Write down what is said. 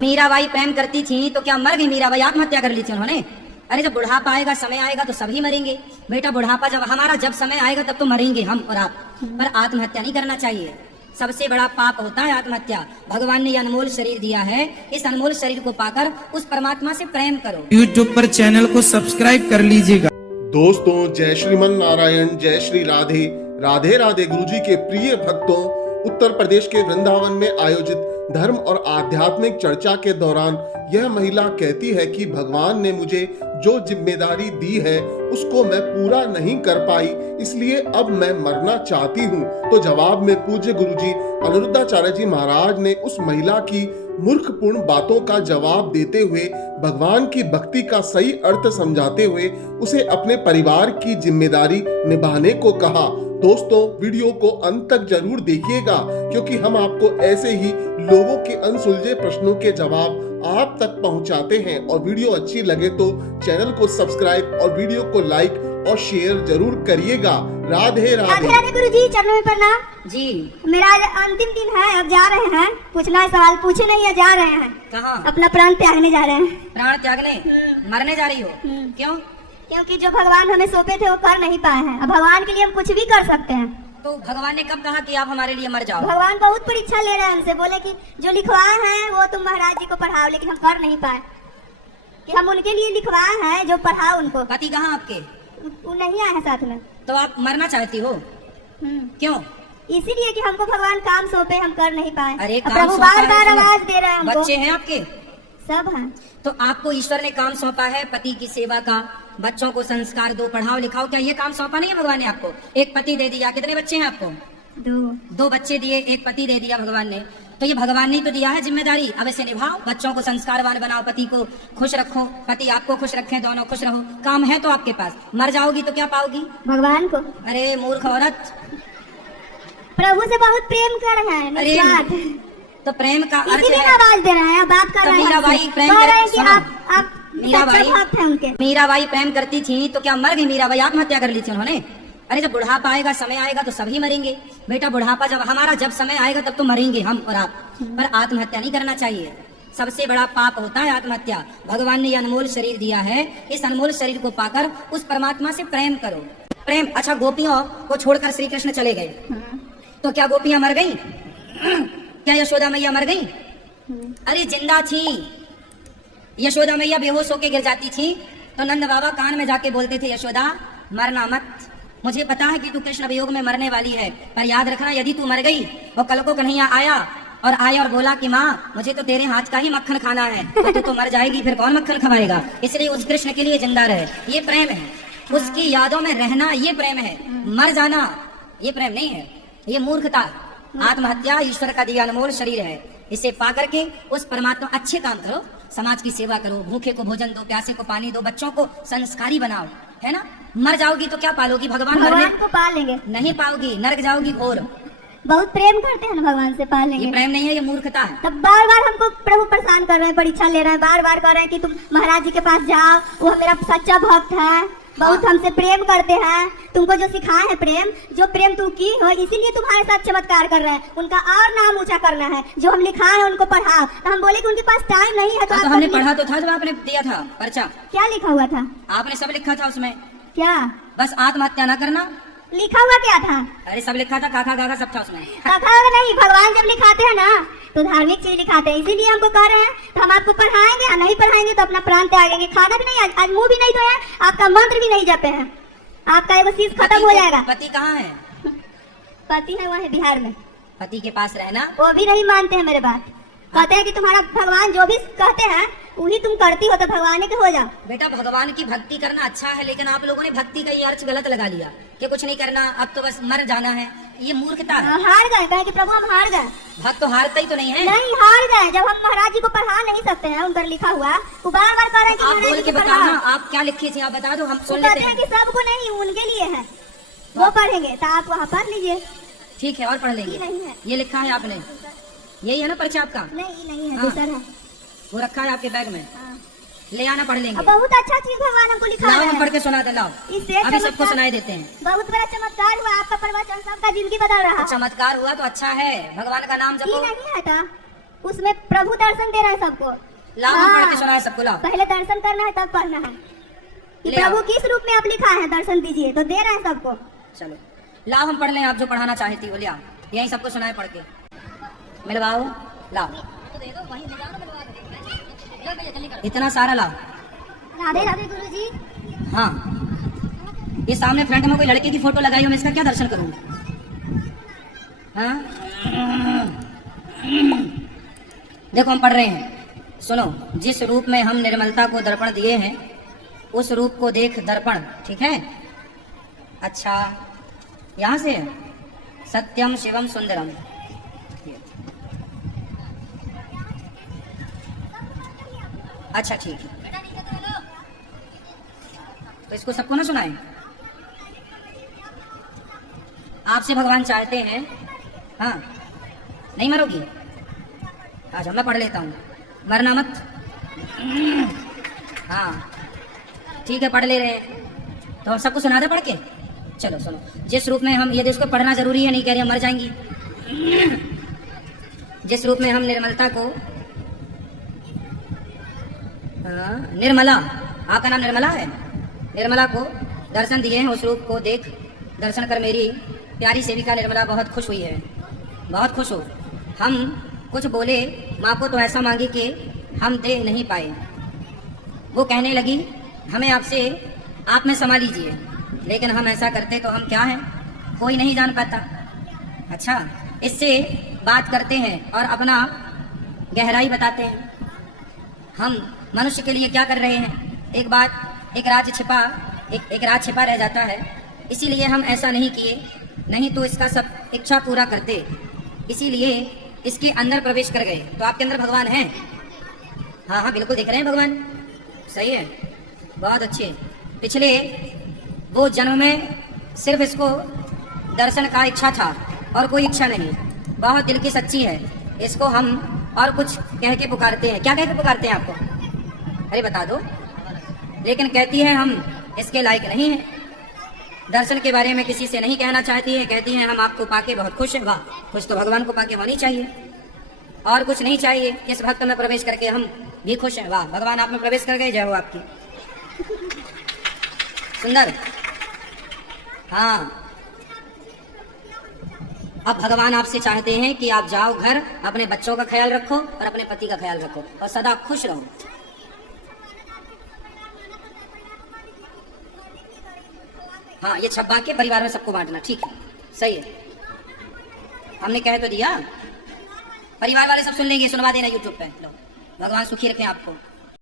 मीराबाई प्रेम करती थी तो क्या मर गई मीराबाई? आत्महत्या कर ली थी उन्होंने। अरे जब बुढ़ापा आएगा, समय आएगा तो सभी मरेंगे बेटा। बुढ़ापा जब हमारा जब समय आएगा तब तो मरेंगे हम और आप, पर आत्महत्या नहीं करना चाहिए। सबसे बड़ा पाप होता है आत्महत्या। भगवान ने ये अनमोल शरीर दिया है, इस अनमोल शरीर को पाकर उस परमात्मा से प्रेम करो। YouTube पर चैनल को सब्सक्राइब कर लीजिएगा। दोस्तों, जय श्रीमन नारायण, जय श्री राधे राधे राधे। गुरुजी के प्रिय भक्तों, उत्तर प्रदेश के वृंदावन में आयोजित धर्म और आध्यात्मिक चर्चा के दौरान यह महिला कहती है कि भगवान ने मुझे जो जिम्मेदारी दी है उसको मैं पूरा नहीं कर पाई, इसलिए अब मैं मरना चाहती हूँ। तो जवाब में पूज्य गुरुजी अनिरुद्धाचार्य जी महाराज ने उस महिला की मूर्खपूर्ण बातों का जवाब देते हुए भगवान की भक्ति का सही अर्थ समझाते हुए उसे अपने परिवार की जिम्मेदारी निभाने को कहा। दोस्तों, वीडियो को अंत तक जरूर देखिएगा, क्योंकि हम आपको ऐसे ही लोगों के अनसुलझे प्रश्नों के जवाब आप तक पहुंचाते हैं। और वीडियो अच्छी लगे तो चैनल को सब्सक्राइब और वीडियो को लाइक और शेयर जरूर करिएगा। राधे राधे। राधे गुरुजी, चरणों में प्रणाम जी। मेरा आज अंतिम दिन है, अब जा रहे हैं। पूछना है सवाल, पूछे नहीं है, जा रहे हैं। कहाँ? अपना प्राण त्यागने जा रहे हैं। प्राण त्यागने? मरने जा रही हो? क्यों? क्योंकि जो भगवान हमें सौंपे थे वो कर नहीं पाए हैं। अब भगवान के लिए हम कुछ भी कर सकते हैं। तो भगवान ने कब कहा कि आप हमारे लिए मर जाओ? भगवान बहुत परीक्षा ले रहे हैं हमसे, बोले कि जो लिखवाए हैं वो तुम महाराज जी को पढ़ाओ, लेकिन हम कर नहीं पाए। कि हम उनके लिए लिखवाए हैं जो पढ़ाओ उनको। पति कहाँ आपके? वो नहीं आए हैं साथ में। तो आप मरना चाहती हो? क्यों? इसीलिए कि हमको भगवान काम सौंपे, हम कर नहीं पाए। अरे अब काम प्रभु सौंपा बार है, बार सुनो। आवाज दे रहे हैं हमको। बच्चे हैं आपके? सब हैं। तो आपको ईश्वर ने काम सौंपा है पति की सेवा का, बच्चों को संस्कार दो, पढ़ाओ लिखाओ। क्या ये काम सौंपा नहीं है भगवान ने आपको? एक पति दे दिया। कितने बच्चे हैं आपको? दो बच्चे दिए, एक पति दे दिया भगवान ने। तो ये भगवान ने तो दिया है जिम्मेदारी, अब इसे निभाओ। बच्चों को संस्कारवान बनाओ, पति को खुश रखो, पति आपको खुश रखे, दोनों खुश रहो। काम है तो आपके पास। मर जाओगी तो क्या पाओगी? भगवान को। अरे मूर्ख औरत, प्रभु से बहुत प्रेम कर रहे हैं। अरे निस्वार्थ। तो प्रेम का अर्थ इसीलिए है। आवाज दे रहे हैं, बात कर तो रहे हैं। मीराबाई प्रेम कह रहे हैं कि सुनो। आप सच्चे भक्त हैं उनके। मीराबाई प्रेम करती थी तो क्या मर गई मीराबाई? आत्महत्या कर ली थी उन्होंने। अरे जब बुढ़ापा आएगा, समय आएगा तो सभी मरेंगे बेटा। बुढ़ापा जब हमारा जब समय आएगा तब तो मरेंगे हम और आप, पर आत्महत्या नहीं करना चाहिए। सबसे बड़ा पाप होता है आत्महत्या। भगवान ने ये अनमोल शरीर दिया है, इस अनमोल शरीर को पाकर उस परमात्मा से प्रेम करो। प्रेम। अच्छा, गोपियों को छोड़कर श्री कृष्ण चले गए, तो क्या गोपियां मर गई? क्या यशोदा मैया मर गई? अरे जिंदा थी। यशोदा मैया बेहोश होके गिर जाती थी तो नंद बाबा कान में जाके बोलते थे, यशोदा मरना मत, मुझे पता है कि तू कृष्ण वियोग में मरने वाली है, पर याद रखना यदि तू मर गई और कल को कन्हैया आया और बोला कि माँ मुझे तो तेरे हाथ का ही मक्खन खाना है, तो तू तो मर जाएगी, फिर कौन मक्खन खवाएगा? इसलिए उस कृष्ण के लिए जिंदा रहे। ये प्रेम है, उसकी यादों में रहना ये प्रेम है। मर जाना ये प्रेम नहीं है, ये मूर्खता। आत्महत्या ईश्वर का दिया अनमोल शरीर है, इसे पा करके उस परमात्मा अच्छे काम करो, समाज की सेवा करो, भूखे को भोजन दो, प्यासे को पानी दो, बच्चों को संस्कारी बनाओ, है ना? मर जाओगी तो क्या पालोगी? भगवान को पा लेंगे। नहीं पाओगी, नरक जाओगी। और बहुत प्रेम करते हैं ना भगवान से, पा लेंगे। ये प्रेम नहीं है, ये मूर्खता है। तब बार बार हमको प्रभु परेशान कर रहे हैं, परीक्षा ले रहे हैं, बार बार कह रहे हैं कि तुम महाराज जी के पास जाओ, वो मेरा सच्चा भक्त है, बहुत हमसे प्रेम करते हैं, तुमको जो सिखाए हैं प्रेम, जो प्रेम तू की हो, इसीलिए तुम्हारे साथ चमत्कार कर रहे हैं। उनका और नाम ऊंचा करना है, जो हम लिखाए हैं उनको पढ़ाओ। तो हम बोले कि उनके पास टाइम नहीं है। तो हमने पढ़ा तो था जब आपने दिया था पर्चा। क्या लिखा हुआ था? आपने सब लिखा था उसमें। क्या? बस आत्महत्या न करना लिखा हुआ क्या था? अरे सब लिखा था, काका गागा सब था उसमें। काका नहीं, भगवान जब लिखाते हैं ना तो धार्मिक चीज लिखाते हैं, इसीलिए हमको कह रहे हैं। तो हम आपको पढ़ाएंगे, नहीं पढ़ाएंगे तो अपना प्राण त्यागेंगे। खाना भी नहीं, आज मुंह भी नहीं धोया, आपका मंत्र भी नहीं जपे हैं, आपका एगो चीज खत्म हो जाएगा। पति कहाँ है? पति है वहाँ बिहार में। पति के पास रहना। वो भी नहीं मानते हैं मेरे बात, कहते हैं कि तुम्हारा भगवान जो भी कहते हैं वही तुम करती हो, तो भगवान के हो जाओ। बेटा भगवान की भक्ति करना अच्छा है, लेकिन आप लोगों ने भक्ति का ये अर्थ गलत लगा लिया कि कुछ नहीं करना, अब तो बस मर जाना है। ये मूर्खता है। हार गए, कहे कि प्रभु हम हार गए। भक्त तो हारता ही तो नहीं है। नहीं, हार गए। जब हम महाराज जी को पढ़ा नहीं सकते हैं, उनका लिखा हुआ वो बार बार कह रहे हैं कि आप महाराज बोल जी के को बताओ ना, पढ़ाओ। आप क्या लिखी थी आप बता दो, हम सुन कहते लेते हैं हैं। कि सबको नहीं, उनके लिए है, वो पढ़ेंगे, तो आप वहाँ पढ़ लीजिए। ठीक है, और पढ़ लेंगे। नहीं है, ये लिखा है आपने, यही है ना पर्चा आपका? नहीं है, हाँ। दूसरा है, वो रखा है आपके बैग में, ले आना, पढ़ लेंगे। बहुत अच्छा चीज भगवान हमको लिखा लाओ, है। हम पढ़ के सुना दे, लाओ। इससे अभी सबको चमत्कार- सुनाई देते हैं। बहुत बड़ा चमत्कार हुआ, आपका प्रवचन सबका जिंदगी बदल रहा। चमत्कार हुआ तो अच्छा है, भगवान का नाम जपो। नहीं है था, उसमें प्रभु दर्शन दे रहे हैं सबको। लाओ हम पढ़ के हाँ, सुनाए सबको, लाओ। पहले दर्शन करना है तब पढ़ना है कि ले प्रभु आओ। किस रूप में आप लिखा है, दर्शन दीजिए, तो दे रहे हैं सबको। चलो लाओ हम पढ़ लें, आप जो पढ़ाना चाहती हो ले आओ, यही सबको सुनाए पढ़ के। मिलवाओ, लाओ इतना सारा लाओ। राधे राधे गुरुजी। हाँ, ये सामने फ्रंट में कोई लड़के की फोटो लगाई हो, मैं इसका क्या दर्शन करूँ? हाँ देखो हम पढ़ रहे हैं, सुनो। जिस रूप में हम निर्मलता को दर्पण दिए हैं, उस रूप को देख दर्पण, ठीक है? अच्छा, यहां से सत्यम शिवम सुंदरम। अच्छा ठीक है, तो इसको सबको ना सुनाए। आपसे भगवान चाहते हैं, हाँ नहीं मरोगी? अच्छा मैं पढ़ लेता हूँ, मरना मत। हाँ ठीक है, पढ़ ले रहे हैं तो हम सबको सुना दे पढ़ के। चलो सुनो। जिस रूप में हम, ये देखो पढ़ना जरूरी है, नहीं कह रहे हम मर जाएंगी। जिस रूप में हम निर्मलता को, निर्मला, आपका नाम निर्मला है, निर्मला को दर्शन दिए हैं, उस रूप को देख दर्शन कर मेरी प्यारी सेविका निर्मला बहुत खुश हुई है, बहुत खुश हो। हम कुछ बोले माँ को तो ऐसा मांगी कि हम दे नहीं पाए। वो कहने लगी हमें आपसे, आप में समा लीजिए, लेकिन हम ऐसा करते तो हम क्या हैं, कोई नहीं जान पाता। अच्छा, इससे बात करते हैं और अपना गहराई बताते हैं। हम मनुष्य के लिए क्या कर रहे हैं, एक बात, एक राज छिपा रह जाता है, इसीलिए हम ऐसा नहीं किए, नहीं तो इसका सब इच्छा पूरा करते, इसीलिए इसके अंदर प्रवेश कर गए। तो आपके अंदर भगवान हैं? हाँ हाँ बिल्कुल दिख रहे हैं भगवान, सही है, बहुत अच्छे। पिछले वो जन्म में सिर्फ इसको दर्शन का इच्छा था और कोई इच्छा नहीं, बहुत दिल की सच्ची है। इसको हम और कुछ कह के पुकारते हैं। क्या कह के पुकारते हैं आपको? अरे बता दो। लेकिन कहती है हम इसके लायक नहीं हैं, दर्शन के बारे में किसी से नहीं कहना चाहती है, कहती है हम आपको पाके बहुत खुश हैं। वाह, खुश तो भगवान को पाके होनी चाहिए, और कुछ नहीं चाहिए। इस भक्त में प्रवेश करके हम भी खुश हैं। वाह, भगवान आप में प्रवेश कर गए, जय हो आपकी। सुंदर। हाँ, अब भगवान आपसे चाहते हैं कि आप जाओ घर, अपने बच्चों का ख्याल रखो और अपने पति का ख्याल रखो और सदा खुश रहो। हाँ, ये छब्बा के परिवार में सबको बांटना, ठीक है, सही है, हमने कह तो दिया। परिवार वाले सब सुन लेंगे, सुनवा देना यूट्यूब पे। लो, भगवान सुखी रखें आपको।